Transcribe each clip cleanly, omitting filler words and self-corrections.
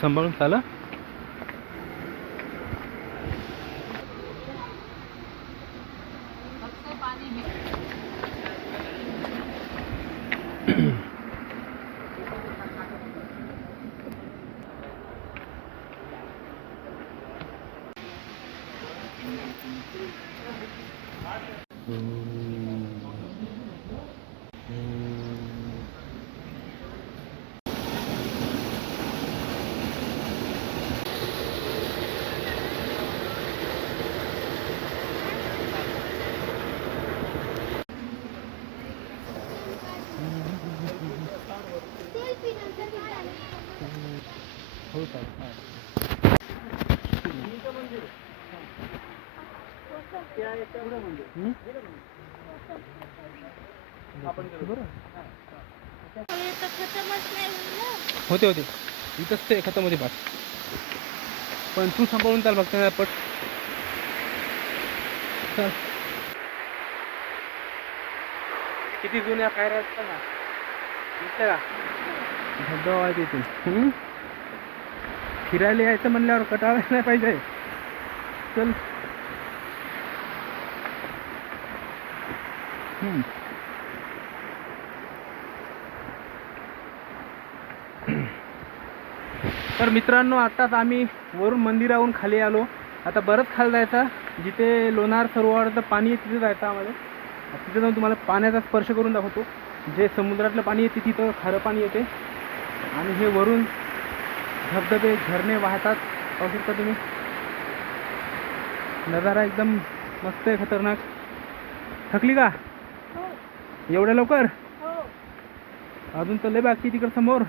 सांभाळून चाला. हो चालेल. होते होते इथंच ते खतामध्ये पास. पण तू सांभाळून चाल बघता पट. चल. किती जुन्या पायऱ्या असतात ना, दिसलं का धबधबा आहे तिथून. फिरायला यायचं म्हणल्यावर कटाळा नाही पाहिजे. चल. तर मित्रांनो, आत्ताच आम्ही वरून मंदिरावरून खाली आलो. आता बरंच खाली जायचं, जिथे लोणार सरोवराचं पाणी आहे तिथे जायचं आम्हाला. तिथे जाऊन तुम्हाला पाण्याचा स्पर्श करून दाखवतो. जे समुद्रातलं पाणी येते तिथं खारं पाणी येते आणि हे वरून धबधबे झरणे वाहतात. पाहू शकता तुम्ही, नजारा एकदम मस्त आहे, खतरनाक. थकली का एवढ्या लवकर? अजून तर लय बाकी तिकडं समोर.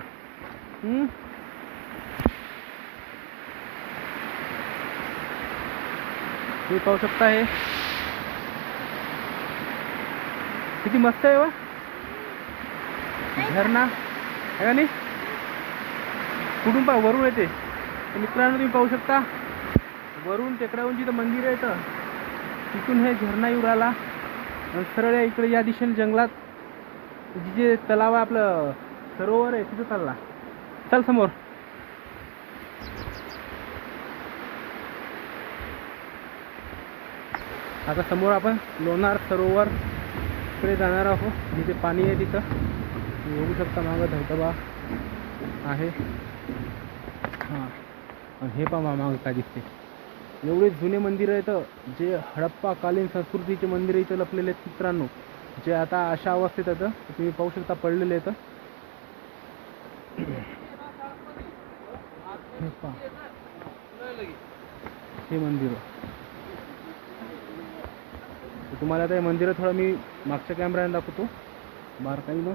तुम्ही पाहू शकता हे किती मस्त आहे वा झरणा आहे का नाही? कुठून वरून येते. मित्रांनो तुम्ही पाहू शकता वरून टेकड्यावरून जिथं मंदिर आहे तर तिथून हे झरणा येऊ राहिला. सरळ इकडे या दिशेने जंगलात जिथे तलाव आहे आपलं सरोवर आहे तिथं चालला. चल समोर. आता समोर आपण लोणार सरोवर कडे जाणार आहोत, जिथे पाणी आहे तिथं. बघू शकता मागं धबधबा आहे. हां, आणि हे पहा मागं काय दिसते. एवढे जुने मंदिर आहेत जे हडप्पाकालीन संस्कृतीचे मंदिर इथं लपलेले आहेत मित्रांनो, जे आता अशा अवस्थेत येतं तुम्ही पाहू शकता पडलेले आहेत. हे मंदिर तुम्हाला आता हे मंदिर थोडं मी मागच्या कॅमेऱ्याने दाखवतो बारकाईनं.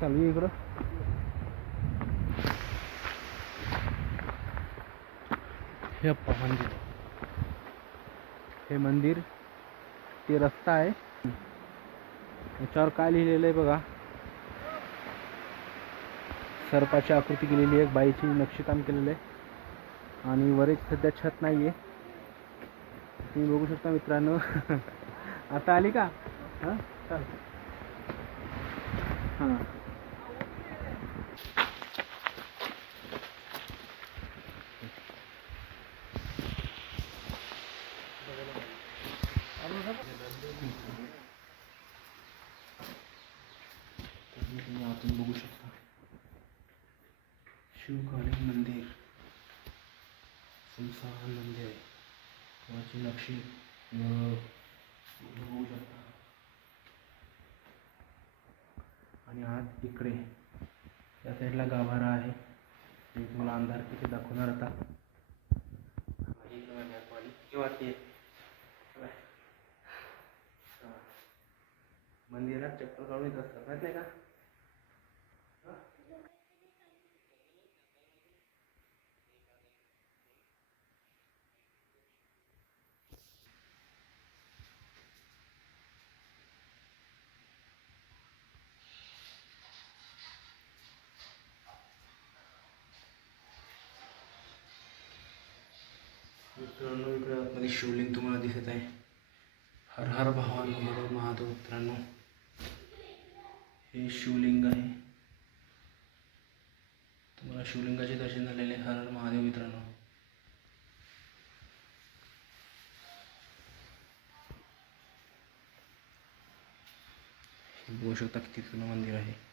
चालू इकडं. हे मंदिर, हे मंदिर, ते रस्ता आहे. याच्यावर काय लिहिलेलं आहे बघा. सर्पाची आकृती केलेली आहे, बाईची नक्षीकाम केलेलं आहे आणि वर एक सध्या छत नाही आहे. तुम्ही बघू शकता मित्रांनो. आता आली का? हां चल. हां तुम्ही आतून बघू शकता शिवकालीन मंदिर, सुनसान मंदिर आहे. वरची नक्षी बघू शकता. आणि आज इकडे त्या साईडला गाभारा आहे. मी तुम्हाला अंधार किती दाखवणार आता. किंवा ते मंदिरात चप्पल काढून येत असतात माहित नाही का? मित्रांनो इकडे आतमध्ये शिवलिंग तुम्हाला दिसत आहे. हर हर भवानी महादेव. मित्रांनो हे शिवलिंग आहे, तुम्हाला शिवलिंगाचे दर्शन झालेले. हर हर महादेव मित्रांनो. बघू शकता किती जुनं मंदिर आहे.